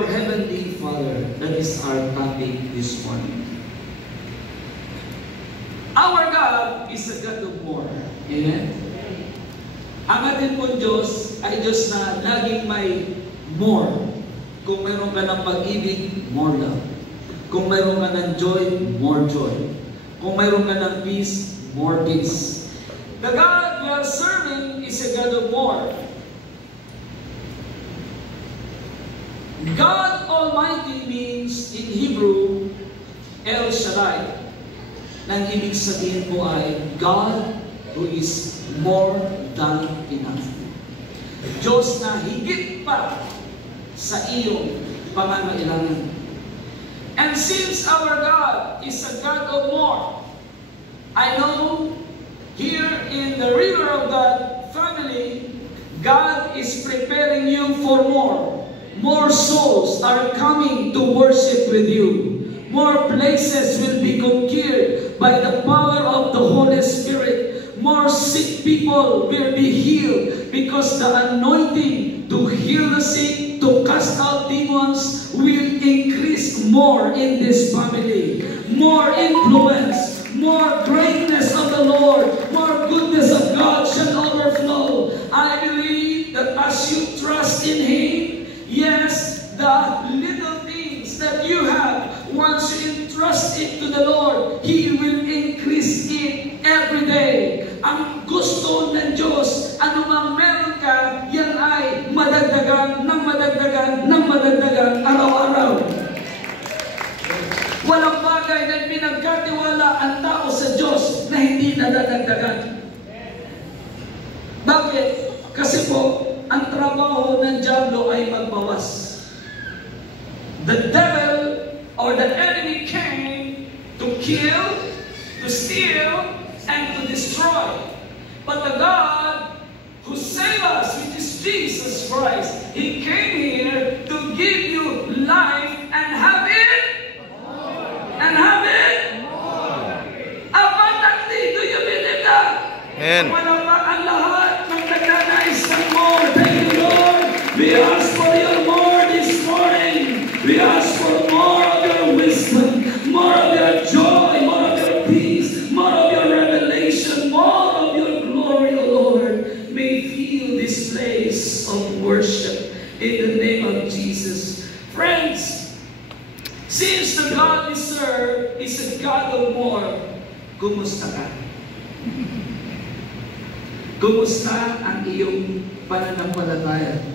Our Heavenly Father, that is our topic this morning. Our God is a God of more. Amen? Ang ating pong Diyos ay Diyos na laging may more. Kung mayroon ka ng pag-ibig, more love. Kung mayroon ka ng joy, more joy. Kung mayroon ka ng peace, more peace. The God we are serving is a God of more. God Almighty means in Hebrew, El Shaddai. Nang ibig sabihin po ay God who is more than enough. Diyos na higit pa sa iyong pangangailangan. And since our God is a God of more, I know here in the River of God family, God is preparing you for more. More souls are coming to worship with you. More places will be conquered by the power of the Holy Spirit. More sick people will be healed because the anointing to heal the sick, to cast out demons will increase more in this family. More influence, more greatness of the Lord, more goodness of God shall overflow. I believe that as you trust in Him, yes, the little things that you have, once you entrust it to the Lord, He will increase it every day. Ang gusto ng Diyos, anumang meron ka, yan ay madagdagan, ng madagdagan, ng madagdagan, araw-araw. Walang bagay na pinagkatiwala ang tao sa Diyos na hindi nadadagdagan. Bakit? Kasi po, ang trabaho ng diablo ay magbawas. The devil or the enemy came to kill, to steal, and to destroy. But the God who saved us, which is Jesus Christ, He came here to give you life and have it, and have it abundantly. Do you believe that? Amen. Wala pa ang lahat ng nagnanais ng more. Thank you, Lord. We ask for your more this morning. We ask for more of your wisdom, more of your joy, more of your peace, more of your revelation, more of your glory, O Lord. May fill this place of worship in the name of Jesus. Friends, since the God we serve is a God of more, kumusta ka? Kumusta ang iyong pananampalataya?